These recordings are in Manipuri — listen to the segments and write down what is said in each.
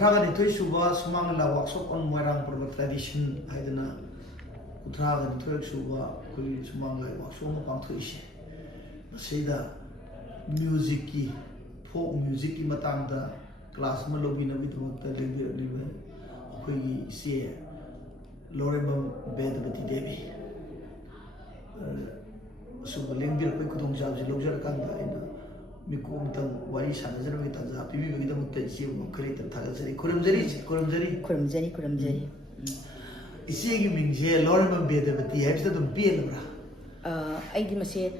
Kutraga Nitoi Suba, Sumang La Workshop on Moirang Product Tradition, Haidana Kutraga Nitoi Suba, Kui Sumang La Workshop on Tuition. Masida music, folk music Matanda, class Malobina with the Kui see Lorem Bedabati Devi. So the Limbir Kudong Jabs, Loja Kanda in Mikum Wari Sanazar with Tanza, Pibi with them to see create and Tagazari, Kuramzari. Is he giving here Lorem Bedabati, Hepstead of Bielra? I give say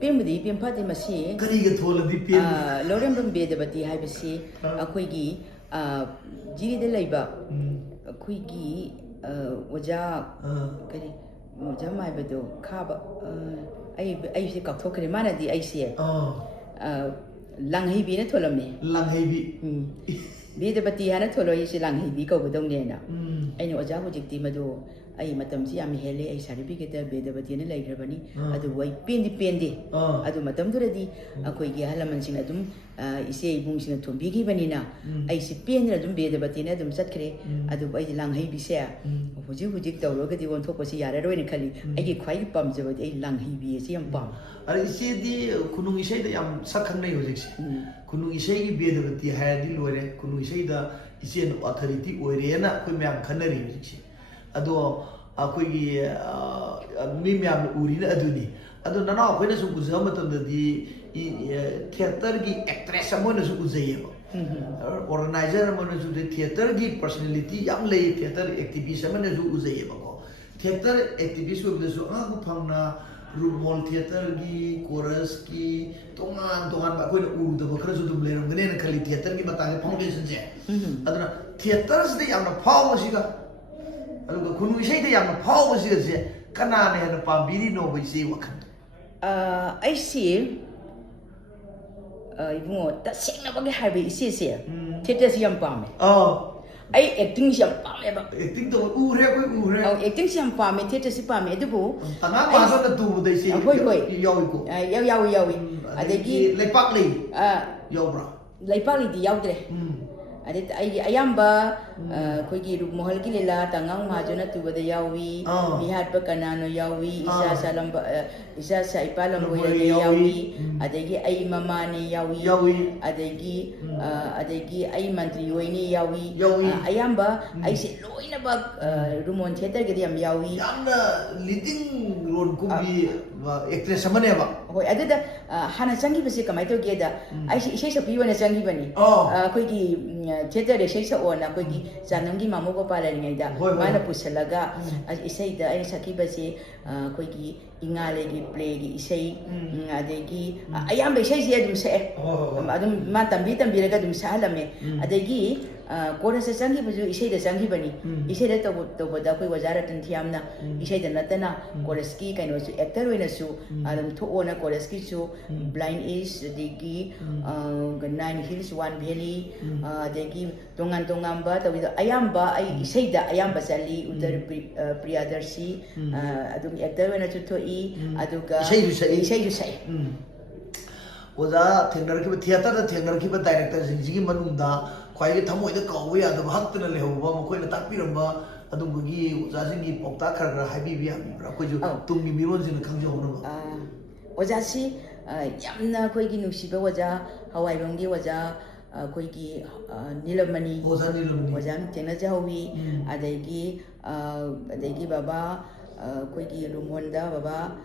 Pimudi, Pimpati Masi, Kariga told the Pim Lorem Bedabati, Habisi, Aquigi, Giri de Laba, Quigi, Waja, Jamai Bedo, Kaba, I see Cocktoker Mana di ICA. Langhi Bina Tolome. Langhi. Bedabati Hana Tolo is Langhi Biko with Doniana. I know Jabuji Timado. I matamsi am hele I certificate Bedabati and later bunny at the way Pendi. Adu Matam Duradi, a Quigi Halamansing Adum, Ise Bungsing to Bigi Vanina. I see Pen Adum Bedabatina Dum Sakre, Adu Bay Lang Hebisea. Was you who dig the work at the one top was ironically. I get quite bums about a Lang Hebi, and bomb. I see the Kunungi the Yam Sakane music. Kunungi Bedabati had the Lore, Kunungi the Isian authority or Riena, Kumiam Canary music. Ado akoigi mimyam urina aduni ado nana akoina su guzama matamda di theater gi actress amona su guzayeba organizer amona su theater gi personality yam lay theater activist amona su guzayeba ko theater activist su su aku phangna room theater gi chorus gi tongan ba akoina urda ba khara su dum leram gane na khali theater gi matang foundation je aduna theaters de yamna power siga Kunu say the young Paul was here. Canana and a Pambini no we see what I see that sing about the heavy is here. Theaters young palm. Oh, I acting young palm. I think the Ure, acting young palm, theaters palm at the book. And I was the two they say, Yoiko, Yawi. I think like Buckley, Yobra. Like Pali the out there. Ayamba, Quigi Mohalgilla, Tangang Majona to the Yawi, we had Bacanano Yawi, Isa Salamba, Isa Saipalam Yawi, Adegi Aimamani Yawi, Adegi Aimantri Yuini Yawi, Ayamba, I said, Loin about Rumon Theatre, Gediam Yawi. Young leading road could be actress Samaneva. I did Hana Sangi Pasika, my together. I say a few and a Sangi Bunny. Quigi. Theatre is on a quickie, Zanangi Mamogo Palanida, Mana Pusalaga, as I say, the Sakibasi, quickie, Ingalegi, Plague, say, Adegi, I am a say, Yadum say, Madam Matambitam Biragadum Salame, Adegi, Chorus Sangi was you say the Sangi Bunny, he said that Tobodaki was Arat and Tiamna, he said the Natana, Koreski, and was actor in a shoe, Adam to own a Koreski shoe, Blind East, Digi, Nine Hills, One Valley, Degi, Tongan with Ayamba, I say that Ayamba Sally, Uther Priadersi, Adum actor in a tutoe, Aduga, say you say. Was a theatre, the theatre directors in Zimanunda, quite a time with the Kawi and the Haktan Leho, quite a tapiramba, Adugi, Zazingi, Poktakar, Habibi, Rakoju, Tumi Mirons in the Kanjo. Was I see Yamna Quigi Nushiba was a Hawaii Rongi was a Quigi Nilamani was a Tenajawi, Adegi Baba, Quigi Rumonda Baba.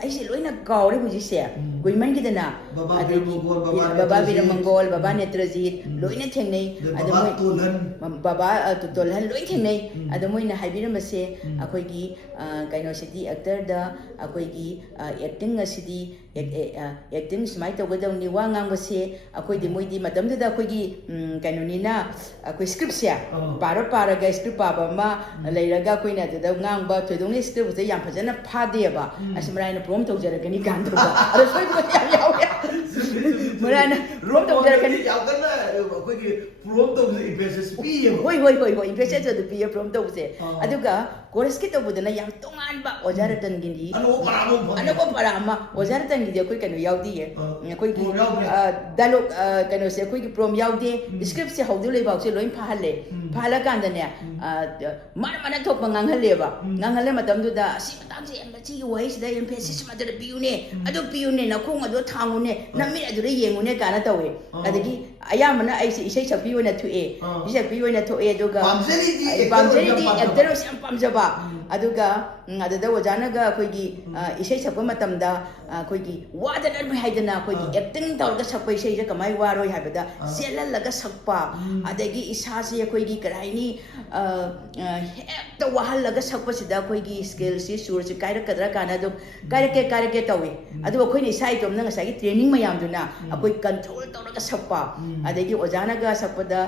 I say, Loina Gauri, which is here. We might get enough. Baba Mongol, Baba Netrazit, Loina Tene, Baba to Tolan, Loitene, at the Moina Hibirama say, a quiggy, Gino City actor, a quiggy, acting a city, acting smite with only one angle say, a quiggy moidi, Madame de Quiggy, Canonina, a quiscriptia, Para script Papa, a Laga Queen at the Gamba to the only script with the young person of Padeba, as Marina Pronto Jeracani Ganto. Marana Pronto Jeracani Pronto investors be invested to be a Pronto. Aduga, Coreskito with a young Tonga ꯇꯣꯉꯥꯟꯕ ꯑꯣꯖꯥ ꯔꯇꯟꯒꯤꯗꯤ ꯑꯅꯧꯕ ꯄꯔꯥ ꯑꯃ ꯑꯣꯖꯥ ꯔꯇꯟꯒꯤꯗꯤ ꯑꯩꯈꯣꯏ ꯀꯩꯅꯣ ꯌꯥꯎꯗꯤꯌꯦ ꯑꯩꯈꯣꯏꯒꯤ ꯗꯥꯏꯂꯣꯛ ꯀꯩꯅꯣꯁꯦ ꯑꯩꯈꯣꯏꯒꯤ ꯄ꯭ꯔꯣꯝ ꯌꯥꯎꯗꯦ ꯁ꯭ꯀ꯭ꯔꯤꯞꯁꯦ ꯍꯧꯗꯨ ꯂꯩꯕꯥꯎꯁꯦ ꯂꯣꯏ ꯐꯥꯍꯜꯂꯦ ꯐꯥꯍꯜꯂꯀꯥꯟꯗꯅꯦ ꯃꯥꯅ ꯊꯣꯛꯄ ꯉꯥꯡꯍꯜꯂꯦꯕ ꯉꯥꯡꯍꯜꯂ ꯃꯇꯝꯗꯨꯗ ꯑꯁꯤ ꯃꯇꯥꯡꯁꯦ ꯁꯤꯒꯤ ꯋꯥꯍꯩꯁꯤꯗ ꯏꯝꯐꯦꯁꯤꯁ ꯑꯃꯗ ꯄꯤꯌꯨꯅꯦ ꯑꯗꯨ ꯄꯤꯌꯨꯅꯦ ꯅꯈꯣꯡ ꯑꯗꯨ ꯊꯥꯡꯉꯨꯅꯦ ꯅꯃꯤꯠ ꯑꯗꯨꯗ ꯌꯦꯡꯉꯨꯅꯦ ꯀꯥꯏꯅ ꯇꯧꯋꯦ ꯑꯗꯒꯤ ꯑꯌꯥꯝꯕꯅ ꯑꯩꯁꯦ ꯏꯁꯩ ꯁꯛꯄꯤ ꯑꯣꯏꯅ ꯊꯣꯛꯑꯦ ꯏꯁꯩ ꯁꯛꯄꯤ ꯑꯣꯏꯅ ꯊꯣꯛꯑꯦ ꯑꯗꯨꯒ ꯄꯥꯝꯖꯔꯤꯗꯤ ꯑꯦꯛꯇꯔ ꯌꯥꯝ ꯄꯥꯝꯖꯕ ꯑꯗꯨꯒ ꯑꯗꯨꯗ ꯑꯣꯖꯥꯅꯒ ꯑꯩꯈꯣꯏꯒꯤ ꯏꯁꯩ ꯁꯛꯄ ꯃꯇꯝꯗ ꯑꯩꯈꯣꯏꯒꯤ ꯋꯥꯗꯅ ꯍꯥꯏꯗꯅ ꯑꯩꯈꯣꯏꯒꯤ ꯑꯦꯛꯇꯤꯡ ꯇꯧꯔꯒ ꯁꯛꯄ ꯏꯁꯩꯁꯦ ꯀꯃꯥꯏ ꯋꯥꯔꯣꯏ ꯍꯥꯏꯕꯗ ꯆꯦꯜꯍꯜꯂꯒ ꯁꯛꯄ ꯑꯗꯒꯤ ꯏꯁꯥꯁꯦ ꯑꯩꯈꯣꯏꯒꯤ ꯀꯔꯤ ꯍꯥꯏꯅꯤ ꯍꯦꯛꯇ ꯋꯥꯍꯜꯂꯒ ꯁꯛꯄꯁꯤꯗ ꯑꯩꯈꯣꯏꯒꯤ ꯁ꯭ꯀꯦꯜꯁꯤ ꯁꯨꯔꯁꯤ ꯀꯥꯏꯔꯛꯀꯗ꯭ꯔꯥ ꯀꯥꯟꯗ ꯑꯗꯨꯝ ꯀꯥꯏꯔꯛꯀꯦ ꯇꯧꯋꯤ ꯑꯗꯨꯒ ꯑꯩꯈꯣꯏꯅ ꯏꯁꯥ ꯏꯇꯣꯝꯅ ꯉꯁꯥꯏꯒꯤ ꯇ꯭ꯔꯦꯅꯤꯡ ꯃꯌꯥꯝꯗꯨꯅ ꯑꯩꯈꯣꯏ ꯀꯟꯇ꯭ꯔꯣꯜ ꯇꯧꯔꯒ ꯁꯛꯄ ꯑꯗꯒꯤ ꯑꯣꯖꯥꯅꯒ ꯁꯛꯄꯗ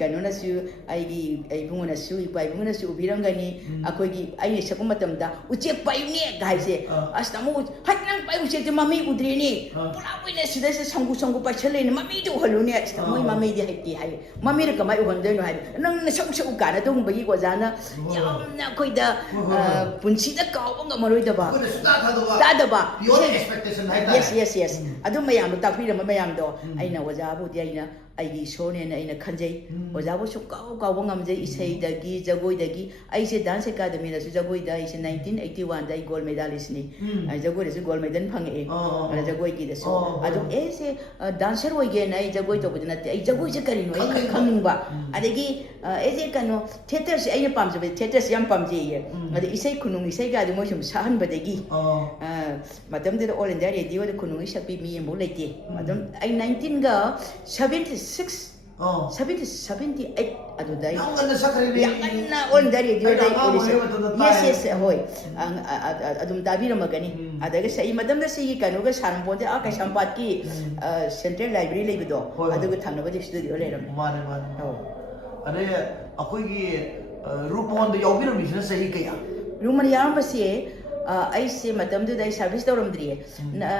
ꯀꯩꯅꯣꯅꯁꯨ ꯑꯩꯒꯤ ꯏꯕꯨꯡꯉꯣꯅꯁꯨ ꯏꯄꯥ ꯏꯕꯨꯡꯉꯣꯅꯁꯨ ꯎꯕꯤꯔꯝꯒꯅꯤ ꯑꯩꯈꯣꯏꯒꯤ ꯑꯩꯅ ꯁꯛꯄ ꯃꯇꯝꯗ ꯎꯆꯦꯛ ꯄꯥꯏꯌꯨꯅꯦ ꯍꯥꯏꯁꯦ ꯑꯁ ꯇꯥꯃꯣ ꯍꯩ ꯅꯪ ꯄꯥꯏ ꯎꯆꯦꯛꯇꯤ ꯃꯃꯤ ꯎꯗ꯭ꯔꯦꯅꯦ ꯄꯨꯔꯥ ꯑꯣꯏꯅ ꯁꯤꯗꯩꯁꯤꯗ ꯁꯪꯒꯨ ꯄꯥꯏꯁꯜꯂꯦꯅꯦ ꯃꯃꯤꯗꯨ ꯎꯍꯜꯂꯨꯅꯦ ꯑꯁ ꯃꯣꯏ ꯃꯃꯤꯗꯤ ꯍꯩꯇꯦ ꯍꯥꯏ ꯃꯃꯤꯗ ꯀꯃꯥꯏꯅ ꯎꯍꯟꯗꯣꯏꯅꯣ ꯍꯥꯏ ꯅꯪꯅ ꯁꯛꯎ ꯀꯥꯟꯅ ꯑꯗꯨꯒꯨꯝꯕꯒꯤ ꯑꯣꯖꯥꯅ ꯌꯥꯝꯅ ꯑꯩꯈꯣꯏꯗ ꯄꯨꯟꯁꯤꯗ ꯀꯥꯎꯕ ꯉꯝꯃꯔꯣꯏꯗꯕ ꯇꯥꯗꯕ ꯌꯦꯁ ꯑꯗꯨ ꯃꯌꯥꯝꯗꯣ ꯇꯥꯛꯄꯤꯔꯝꯕ ꯃꯌꯥꯝꯗꯣ ꯑꯩꯅ ꯑꯣꯖꯥꯕꯨꯗꯤ ꯑꯩꯒꯤ ꯏꯁꯣꯔꯅꯦꯅ ꯑꯩꯅ ꯈꯟꯖꯩ ꯑꯣꯖꯥꯕꯨ ꯁꯨꯡꯀꯥꯎ ꯀꯥꯎꯕ ꯉꯝꯖꯩ ꯏꯁꯩꯗꯒꯤ ꯖꯒꯣꯏꯗꯒꯤ ꯑꯩꯁꯦ ꯗꯥꯟꯁ ꯑꯦꯀꯥꯗꯃꯤꯗꯁꯨ ꯖꯒꯣꯏꯗ ꯑꯩꯁꯦ 1981ꯗ ꯑꯩ ꯒꯣꯜ ꯃꯦꯗꯥꯂꯤꯁꯅꯤ ꯖꯒꯣꯏꯗꯁꯨ ꯒꯣꯜ ꯃꯦꯗꯜ ꯐꯪꯉꯛꯑꯦ ꯖꯒꯣꯏꯒꯤꯗꯁꯨ ꯑꯗꯨ ꯑꯩꯁꯦ ꯗꯥꯟꯁꯔ ꯑꯣꯏꯒꯦꯅ ꯑꯩ ꯖꯒꯣꯏ ꯇꯧꯕꯗꯤ ꯅꯠꯇꯦ ꯑꯩ ꯖꯒꯣꯏꯁꯦ ꯀꯔꯤꯅꯣ ꯑꯩ ꯈꯪꯅꯤꯡꯕ ꯑꯗꯒꯤ ꯑꯩꯁꯦ ꯀꯩꯅꯣ ꯊꯤꯌꯦꯇꯔꯁꯦ ꯑꯩꯅ ꯄꯥꯝꯖꯕ ꯊꯤꯌꯦꯇꯔꯁꯦ ꯌꯥꯝ ꯄꯥꯝꯖꯩꯌꯦ ꯑꯗ ꯏꯁꯩ ꯈꯨꯅꯨꯡ ꯏꯁꯩꯒꯗꯤ ꯃꯣꯏ ꯁꯨꯝ ꯁꯛꯍꯟꯕꯗꯒꯤ ꯃꯇꯝꯗꯨꯗ ꯑꯣꯜ ꯏꯟꯗꯤꯌꯥ ꯔꯦꯗꯤꯑꯣꯗ ꯈꯨꯅꯨꯡ ꯏꯁꯩ ꯁꯛꯄꯤ ꯃꯤ ꯑꯃꯐꯥꯎ ꯂꯩꯇꯦ ꯑꯗꯨꯝ ꯑꯩ 1976 ꯑꯗꯨꯗ ꯌꯥꯝ ꯉꯟꯅ ꯑꯣꯜ ꯏꯟꯗꯤꯌా ꯔꯦꯗꯤꯑꯣꯗ ꯌꯦꯁ ꯍꯣꯏ ꯑꯗꯨꯝ ꯇꯥꯕꯤꯔꯝꯃꯒꯅꯤ ꯑꯗꯒꯤ ꯑꯩ ꯃꯇꯝꯗ ꯁꯤꯒꯤ ꯀꯩꯅꯣꯒ ꯁꯥꯔꯝꯄꯣꯟꯁꯦ ꯀꯩꯁꯥꯝꯄꯥꯠꯀꯤ ꯁꯦꯟꯇ꯭ꯔꯦꯜ ꯂꯥꯏꯕ꯭ꯔꯦꯔꯤ ꯂꯩꯕꯗꯣ ꯑꯗꯨꯒ ꯊꯪꯅꯕꯗꯤ ꯁ꯭ꯇꯨꯗꯤꯑꯣ ꯂꯩꯔꯝꯃꯦ ꯃꯥꯅꯦ ꯑꯗꯩ ꯑꯩꯈꯣꯏꯒꯤ ꯔꯨꯄꯃꯣꯍꯟꯗ ꯌꯥꯎꯕꯤꯔꯝꯃꯤꯁꯤꯅ ꯆꯍꯤ ꯀꯌꯥ ꯔꯨꯃꯟ ꯌꯥꯎꯔꯝꯕꯁꯦ ꯑꯩꯁꯦ ꯃꯇꯝꯗꯨꯗ ꯑꯩ ꯁꯥꯔꯚꯤꯁ ꯇꯧꯔꯝꯗ꯭ꯔꯤꯌꯦ